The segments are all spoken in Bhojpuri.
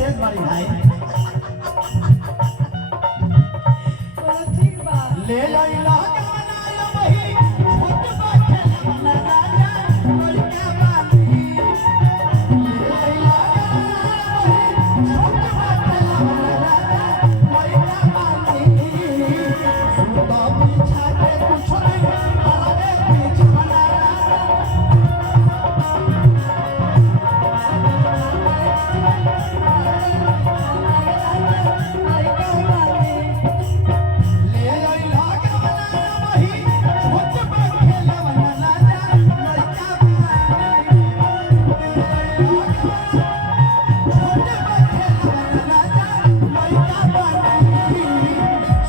तेज मारी भाई ठीक बा ले लइला गाना वही छोट बाटे ना राजा लड़का बानी ले लइला गाना वही छोट बाटे ना राजा लड़का बानी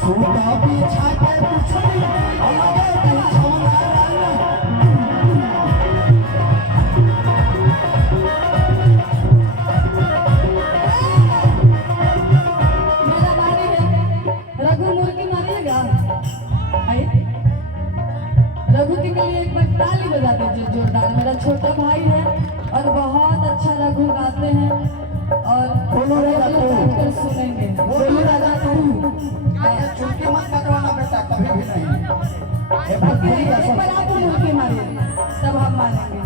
सुबह पीछा के कुछ नहीं हमारे पीछे बना रघु के लिए एक बार ताली बजा दीजिए जोरदार। मेरा छोटा भाई है और बहुत अच्छा रघु गाते हैं और सुनेंगे। बोलो राजा तू चुटकी मत कटवाना बेटा कभी भी नहीं एक बार आप मुर्गी मारिए तब हम मारेंगे।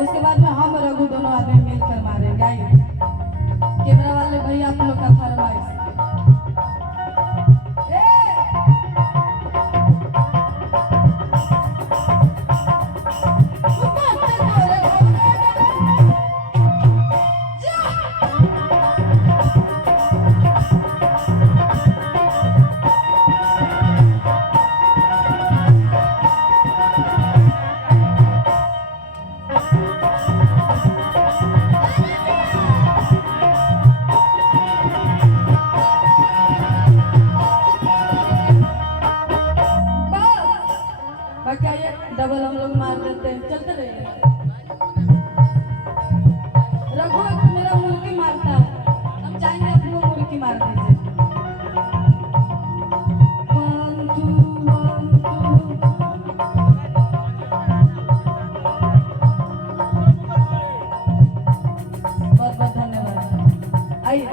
उसके बाद में हम रघु दोनों आदमी मिलकर मारेंगे। कैमरा वाले भाई आप लोग का फरमाइश। डबल हम लोग मार देते हैं, चलते रहिए। रघु मेरा मुर्गी मारता है, हम चाहेंगे अपनी मुर्गी मार दीजिए। बहुत बहुत धन्यवाद। आइए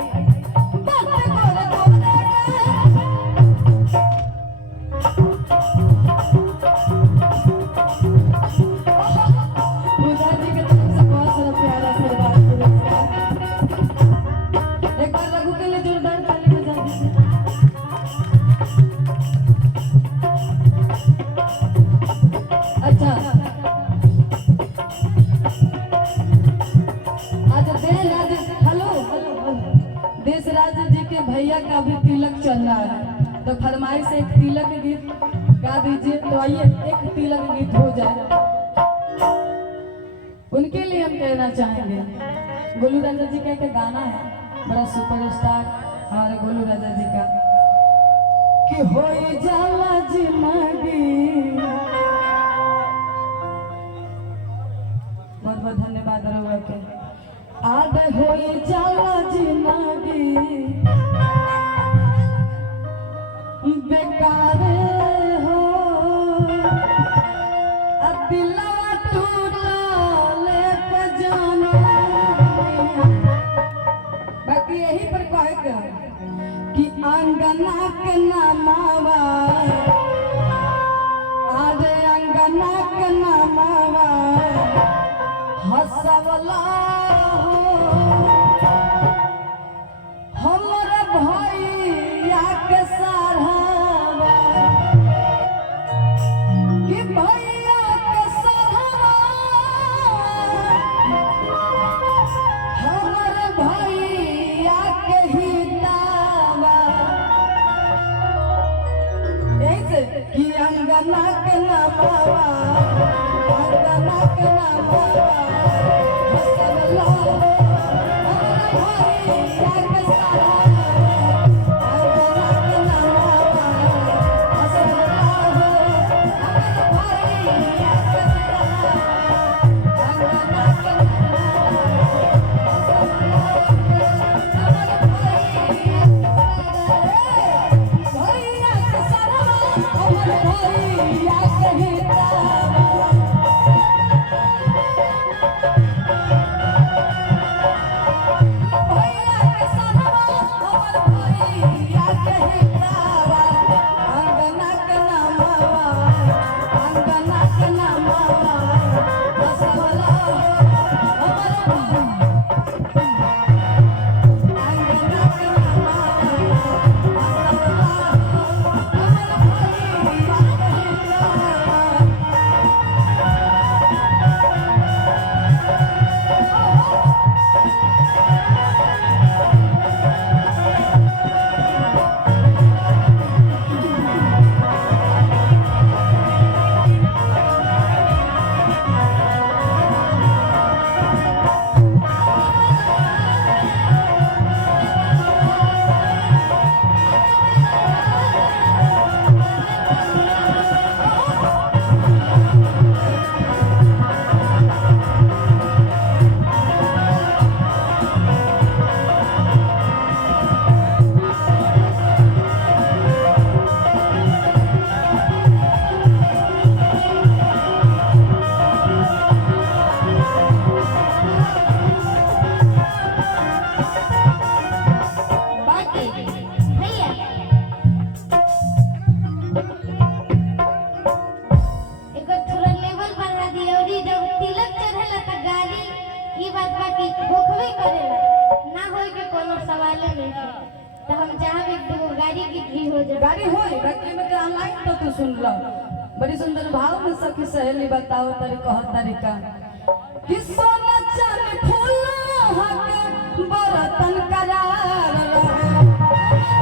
भैया का भी तिलक चल रहा है तो फरमाइश एक तिलक गीत गा दीजिए। तो आइए एक तिलक गीत हो जाए। उनके लिए हम कहना चाहेंगे गोलू राजा जी का एक गाना है बड़ा सुपरस्टार हमारे गोलू राजा जी का कि होई जाला जिंदगी। बहुत बहुत धन्यवाद रघुआ के। आद होई जाला जिंदगी बेकार हो दिलवा टूटा लेके जाना। बाकी यही पर कहेगा कि अंगना के नामावा आजे अंगना के नामावा हसवला हमरा भैया के सहारा कि भैया के सहारा हमर भैया के हितावा। ऐसे कि अंगना के नामावा अंगना के नामावा सुन लो बड़ी सुंदर भाव में सखी सहेली बताओ तरीका तरीका कि सोना चांदी फूल हक बरतन करार रहे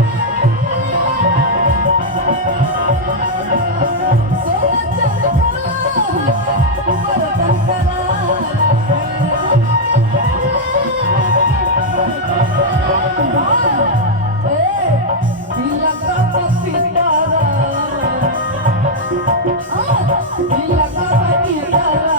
सोना चांदी फूल हक बरतन करार रहे तिलक पपीतारा तिलक पपीतारा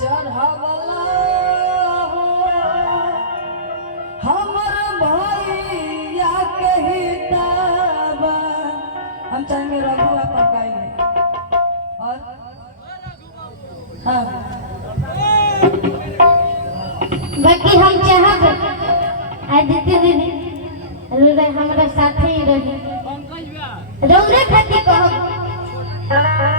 चढ़वला हमर भैया के संग हम चाहेंगे रघु आप गाइए और हाँ बाकी हम चाहब आदित्य दीदी हमारा साथी रही रौरे खातिर कहब